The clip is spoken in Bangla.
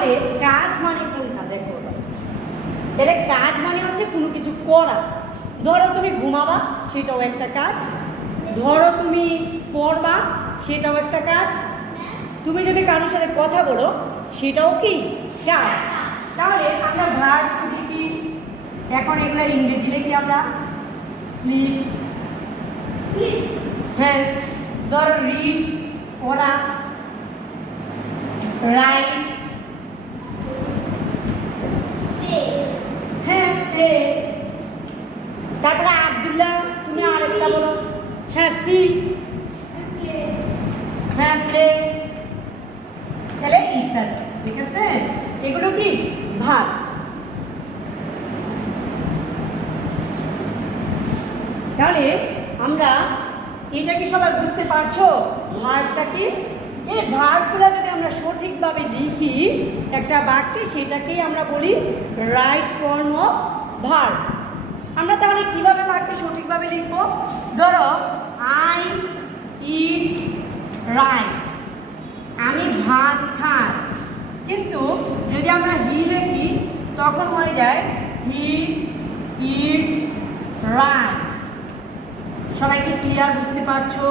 তাহলে কাজ মানে কোনটা দেখো, তাহলে কাজ মানে হচ্ছে কোনো কিছু করা। ধরো তুমি ঘুমাবা, সেটাও একটা কাজ। ধরো তুমি পড়বা, সেটাও একটা কাজ। তুমি যদি কারোর সাথে কথা বলো, সেটাও কি কাজ। তাহলে আমরা ভার্ব বুঝি কি, এখন এগুলার ইংরেজি লিখি আমরা স্লিপ। হ্যাঁ, ধরো রিড পড়া, রাইট, হ্যাঁ সে। তারপরে আব্দুল্লাহ, তুমি আরেকটা বলো। হ্যাঁ সি, হ্যাঁ প্লে, তাহলে ইত্যাদি। ঠিক আছে, এগুলো কি ভাব। তাহলে আমরা এটা কি সবাই বুঝতে পারছো ভার্বটা কি? এই ভার্বগুলো যদি আমরা সঠিকভাবে লিখি একটা বাক্যে, সেটাকেই আমরা বলি রাইট ফর্ম অফ ভার্ব। আমরা তাহলে কিভাবে বাক্যে সঠিকভাবে লিখব? ধরো আই ইট রাইস, আমি ভাত খাই। কিন্তু যদি আমরা হি লিখি তখন হয়ে যায় হি ইটস রাইস। সবাই কি ক্লিয়ার বুঝতে পারছো?